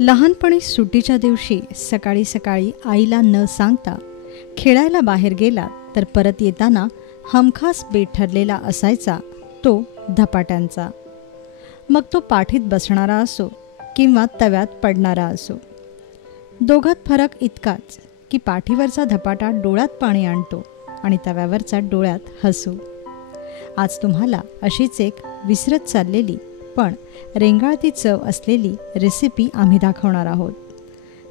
लहानपणी सुट्टीच्या दिवशी सकाळी सकाळी आईला न सांगता खेळायला बाहेर गेला तर परत येताना हमखास बेत ठरलेला असायचा तो धपाट्यांचा. मग तो पाठीत बसणारा असो किंवा तव्यात पडणारा असो. दोघात फरक इतकाच की पाठीवरचा धपाटा डोळ्यात पाणी आणतो आणि तव्यावरचा डोळ्यात हसू. आज तुम्हाला अशीच एक विसरत चाललेली पण रेंगाळती चव असलेली रेसिपी आम्ही दाखवणार आहोत.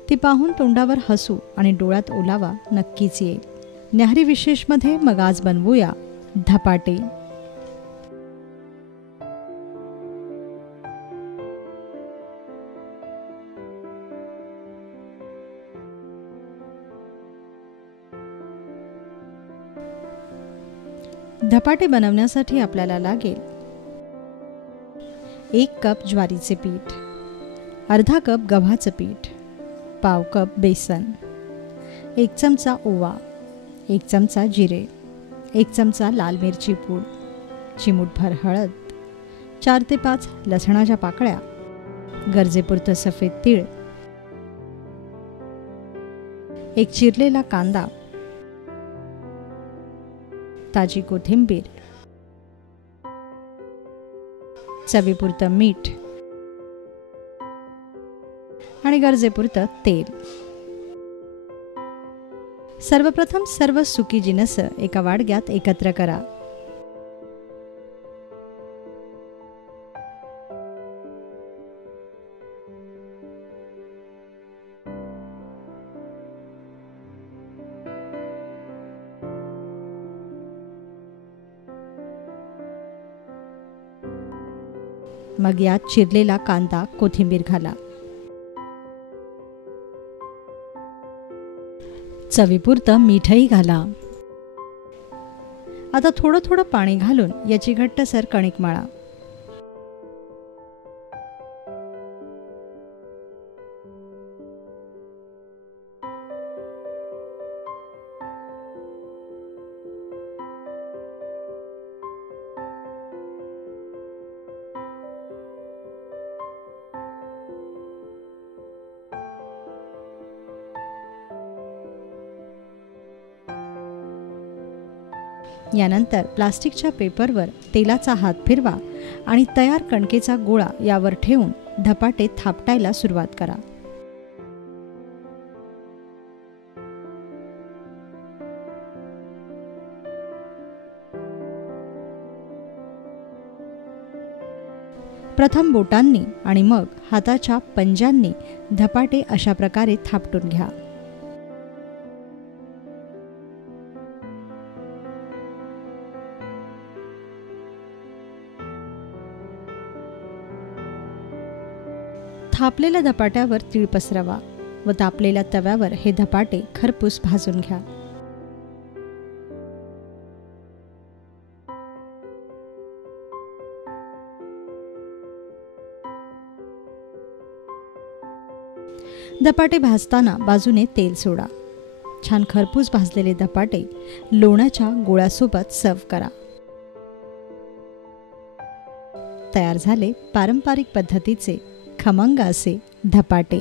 ती पाहून तोंडावर हसू आणि डोळ्यात ओलावा नक्कीच येईल. न्याहारी विशेषमध्ये मग आज बनवूया धपाटे. धपाटे बनवण्यासाठी आपल्याला लागेल 1 कप ज्वारीचे पीठ, अर्धा कप गव्हाचं पीठ, पाव कप बेसन, 1 चमचा ओवा, 1 चमचा जिरे, 1 चमचा लाल मिरची पूड, चिमूटभर हळद, 4 ते 5 लसणाच्या पाकळ्या, गरजेपुरतं सफेद तीळ, 1 चिरलेला कांदा, ताजी कोथिंबीर, चवीपुरतं मीठ आणि गरजेपुरतं तेल. सर्वप्रथम सर्व सुकी जिनस एका वाडग्यात एकत्र करा. मग यात चिरलेला कांदा, कोथिंबीर घाला. चवीपुरतं मीठही घाला. आता थोडं थोडं पाणी घालून याची घट्टसर कणिक मळा. यानंतर प्लास्टिकच्या पेपरवर तेलाचा हात फिरवा आणि तयार कणकेचा गोळा यावर ठेवून धपाटे थापटायला सुरुवात करा. प्रथम बोटांनी आणि मग हाताच्या पंजांनी धपाटे अशा प्रकारे थापटून घ्या. थापलेल्या धपाट्यावर तीळ पसरवा व तापलेल्या तव्यावर हे धपाटे खरपूस भाजून घ्या. धपाटे भाजताना बाजूने तेल सोडा. छान खरपूस भाजलेले धपाटे लोण्याच्या गोळ्यासोबत सर्व करा. तयार झाले पारंपरिक पद्धतीचे खमंग असे धपाटे.